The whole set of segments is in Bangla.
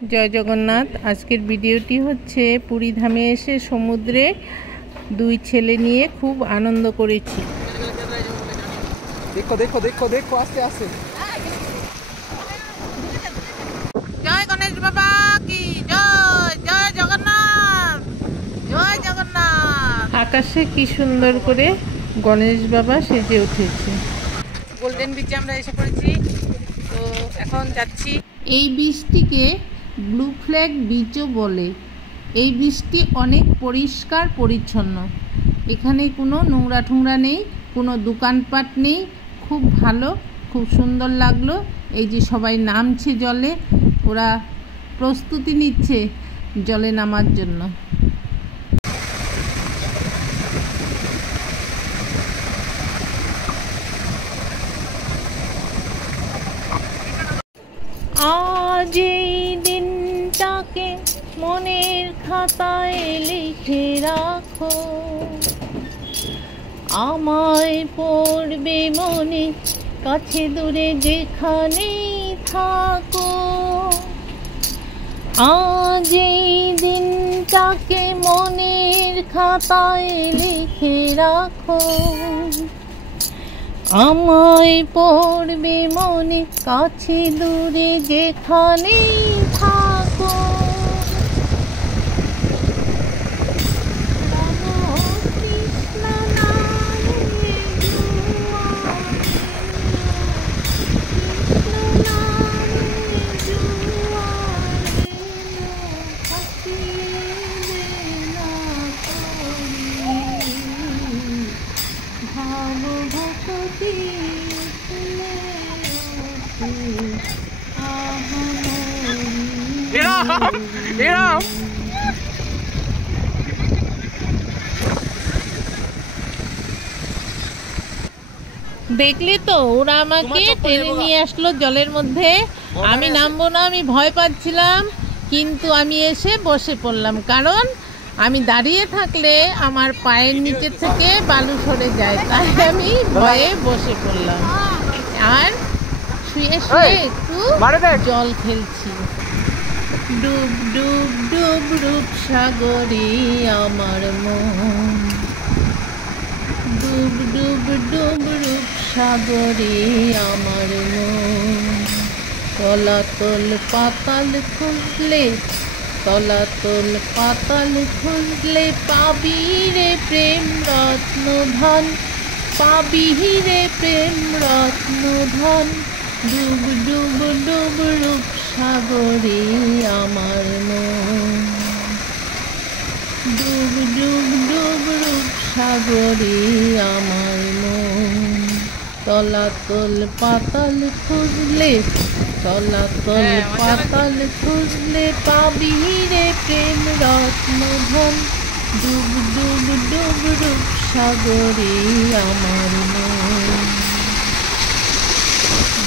জয় জগন্নাথ। আজকের ভিডিওটি হচ্ছে পুরী ধামে এসে সমুদ্রে দুই ছেলে নিয়ে খুব আনন্দ করেছি। দেখো দেখো দেখো দেখো আস্তে আস্তে। জয় গণেশ বাবা কি জয়, জয় জগন্নাথ, জয় জগন্নাথ। আকাশে কি সুন্দর করে গণেশ বাবা সেজে উঠেছে। গোল্ডেন বিচে আমরা এসে পড়েছি, তো এখন যাচ্ছি। এই বীজটিকে ব্লু ফ্ল্যাগ বিচও বলে। এই বীজটি অনেক পরিষ্কার পরিচ্ছন্ন, এখানে কোনো নোংরা ঠোংরা নেই, কোনো দোকানপাট নেই। খুব ভালো, খুব সুন্দর লাগলো। এই যে সবাই নামছে জলে, ওরা প্রস্তুতি নিচ্ছে জলে নামার জন্য। আজ এই দিনটাকে মনের খাতায় লিখে রাখো, আমায় পড়বে মনে কাছে দূরে যেখানেই থাকো। আজ এই দিনটাকে মনের খাতায় লিখে রাখো, আমায় পড়বে মনে কাছে দূরে যেখানেই থাকো। দেখলি তো, ওরা আমাকে টেনে নিয়ে আসলো জলের মধ্যে। আমি নামবো না, আমি ভয় পাচ্ছিলাম, কিন্তু আমি এসে বসে পড়লাম, কারণ আমি দাঁড়িয়ে থাকলে আমার পায়ের নিচে থেকে বালু সরে যায়, তাই আমি ভয়ে বসে পড়লাম আর শুয়ে শুয়ে একটু জল খেলছি। ডুব ডুব ডুব রূপ সাগরে আমার মন, ডুব ডুব ডুব রূপ সাগরে আমার মন। তলাতল পাতাল খুঁজলে, তলাতল পাতাল খুঁজলে পাবি রে প্রেম রত্ন ধন, পাবি রে প্রেম রত্ন ধন। ডুব ডুব ডুব রূপ সাগরে আমার মন, ডুব ডুব ডুব রূপ সাগরে আমার মন। তলাতল পাতাল খুঁজলে, তলাতল পাতাল খুঁজলে পাবি রে প্রেম রত্ন ধন। ডুব ডুব ডুব রূপ সাগরে আমার মন।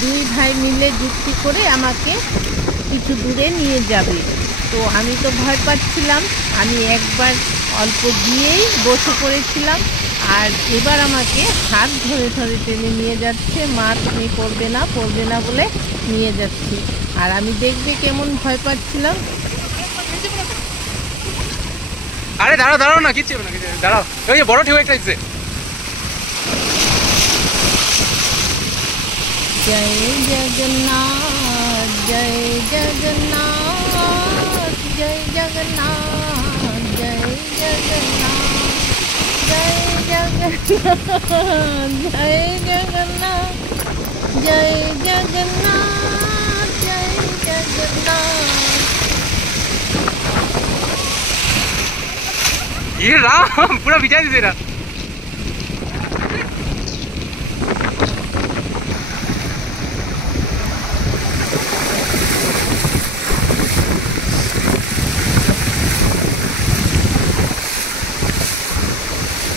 দুই ভাই মিলে যুক্তি করে আমাকে কিছু দূরে নিয়ে যাবে, তো আমি তো ভয় পাচ্ছিলাম। আমি একবার অল্প গিয়েই বসে পড়েছিলাম, আর এবার আমাকে হাত ধরে ধরে টেনে নিয়ে যাচ্ছে। মা তুমি পড়বে না, পড়বে না বলে নিয়ে যাচ্ছে, আর আমি দেখবে কেমন ভয় পাচ্ছিলাম। আরে দাঁড়াও দাঁড়াও না, কিচ্ছু না, দাঁড়াও। ওই যে বড় ঢেউ একটা এসেছে। জয় জগন্নাথ, জয় জগন্নাথ, জয় জগন্নাথ, জয় জগন্নাথ, জয় জগন্নাথ, জয় জগন্নাথ, জয় জগন্নাথ, জয় জগন্নাথ। ये राम पूरा भिजा दी तेरा।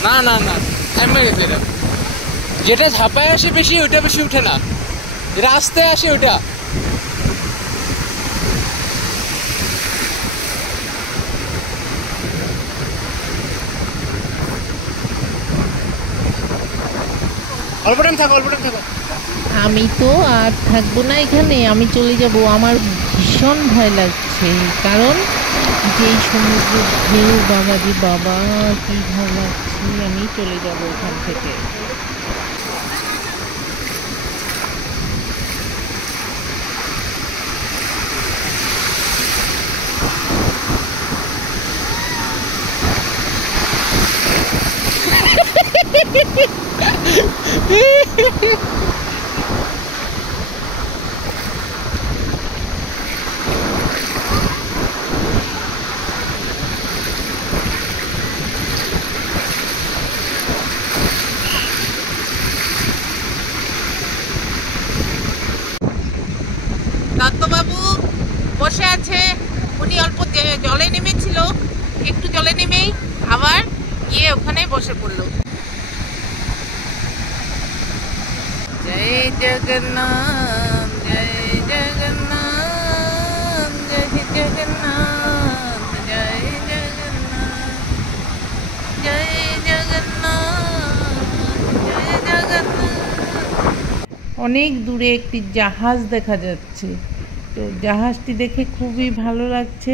না না না, এমনি গেছে এটা। যেটা ঝাঁপায় আসে বেশি, ওইটা বেশি উঠে না, রাস্তায় আসে ওটা। অল্প টাইম থাকো, অল্প টাইম থাকো। আমি তো আর থাকবো না এখানে, আমি চলে যাব। আমার ভীষণ ভয় লাগছে, কারণ যেই সমুদ্রের ঢেউ, বাবাজি বাবা কি ভয় লাগছে। আমি চলে যাব ওখান থেকে। দত্তবাবু বসে আছে, উনি অল্প জলে নেমেছিল, একটু জলে নেমেই আবার গিয়ে ওখানে বসে পড়লো। জয় জগন্নাথ, জয় জগন্নাথ, জয় জগন্নাথ, জয় জগন্নাথ, জয় জগন্নাথ, জয় জগন্নাথ। অনেক দূরে একটি জাহাজ দেখা যাচ্ছে, তো জাহাজটি দেখে খুবই ভালো লাগছে।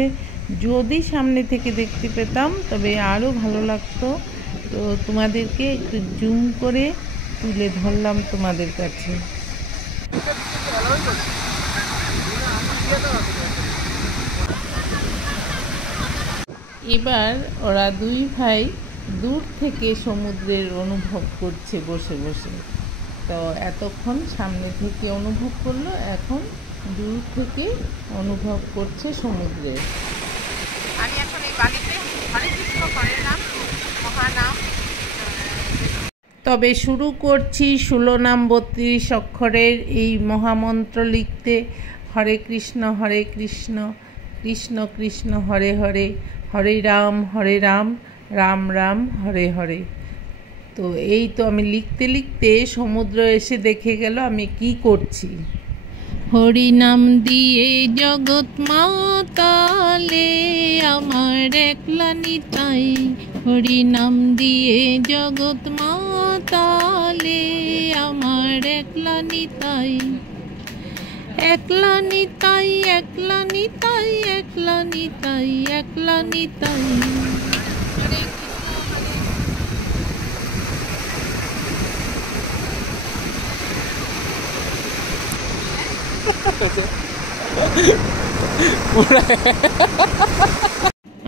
যদি সামনে থেকে দেখতে পেতাম তবে আরও ভালো লাগতো। তো তোমাদেরকে একটু জুম করে তুলে ধরলাম তোমাদের কাছে। এবার ওরা দুই ভাই দূর থেকে সমুদ্রের অনুভব করছে বসে বসে। তো এতক্ষণ সামনে থেকে অনুভব করলো, এখন দূর থেকে অনুভব করছে সমুদ্রের। আমি এখন এই বাড়িতে হরে কৃষ্ণ হরে রাম মহানাম। তবে শুরু করছি 16 নাম 32 অক্ষরের এই মহামন্ত্র লিখতে। হরে কৃষ্ণ কৃষ্ণ কৃষ্ণ হরে হরে, হরে রাম রাম রাম হরে হরে। তো এই তো আমি লিখতে লিখতে সমুদ্র এসে দেখে গেল আমি কি করছি। হরি নাম দিয়ে জগৎ মাতালে আমার একলা নিতাই, হরি নাম দিয়ে জগৎ মাতালে আমার একলা নিতাই, একলা নিতাই, একলা নিতাই, একলা নিতাই, একলা নিতাই।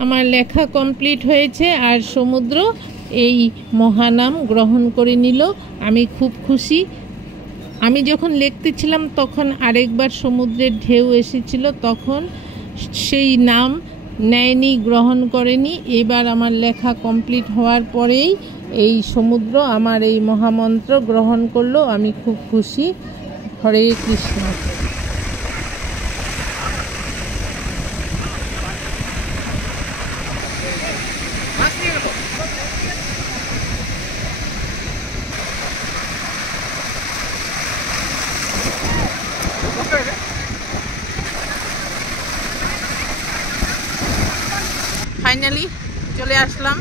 আমার লেখা কমপ্লিট হয়েছে আর সমুদ্র এই মহানাম গ্রহণ করে নিল। আমি খুব খুশি। আমি যখন লিখতেছিলাম তখন আরেকবার সমুদ্রের ঢেউ এসেছিল, তখন সেই নাম নেয়নি, গ্রহণ করেনি। এবার আমার লেখা কমপ্লিট হওয়ার পরেই এই সমুদ্র আমার এই মহামন্ত্র গ্রহণ করলো। আমি খুব খুশি। হরে কৃষ্ণ। ফাইনালি চলে আসলাম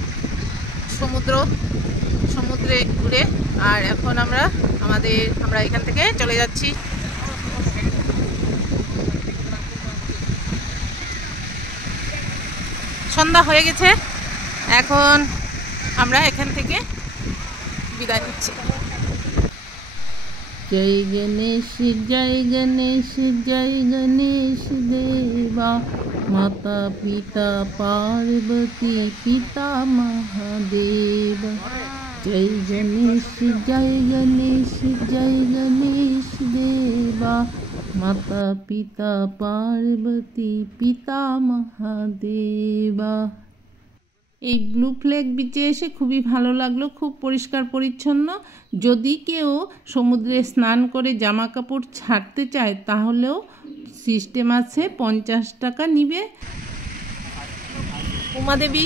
সমুদ্রে ঘুরে। আর এখন আমরা এখান থেকে চলে যাচ্ছি। সন্ধ্যা হয়ে গেছে, এখন আমরা এখান থেকে বিদায় নিচ্ছি। জয় গণেশ জয় গণেশ জয় গণেশ দেবা, মাতা পিতা পার্বতী পিতা মহাদেব। জয় গণেশ জয় গণেশ জয় গণেশ দেবা, মাতা পিতা পার্বতী পিতা মহাদেবা। এই ব্লু ফ্ল্যাগ বিচে এসে খুবই ভালো লাগলো, খুব পরিষ্কার পরিচ্ছন্ন। যদি কেউ সমুদ্রে স্নান করে জামা কাপড় ছাড়তে চায় তাহলেও সিস্টেম আছে, 50 টাকা নিবে। উমাদেবী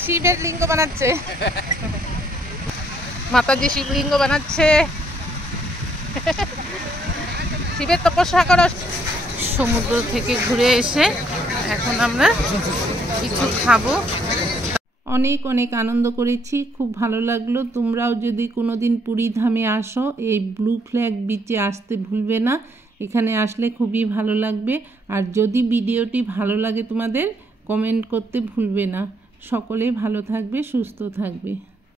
শিবের লিঙ্গ বানাচ্ছে, মাতাজি শিবলিঙ্গ বানাচ্ছে। শিবের তপস্যা করো। সমুদ্র থেকে ঘুরে এসে এখন আমরা কিছু খাবো। অনেক অনেক আনন্দ করেছি, খুব ভালো লাগলো। তোমরাও যদি কোনোদিন পুরী ধামে আসো এই ব্লু ফ্ল্যাগ বিচে আসতে ভুলবে না। এখানে আসলে খুবই ভালো লাগবে। আর যদি ভিডিওটি ভালো লাগে তোমাদের, কমেন্ট করতে ভুলবে না। সকলে ভালো থাকবে, সুস্থ থাকবে।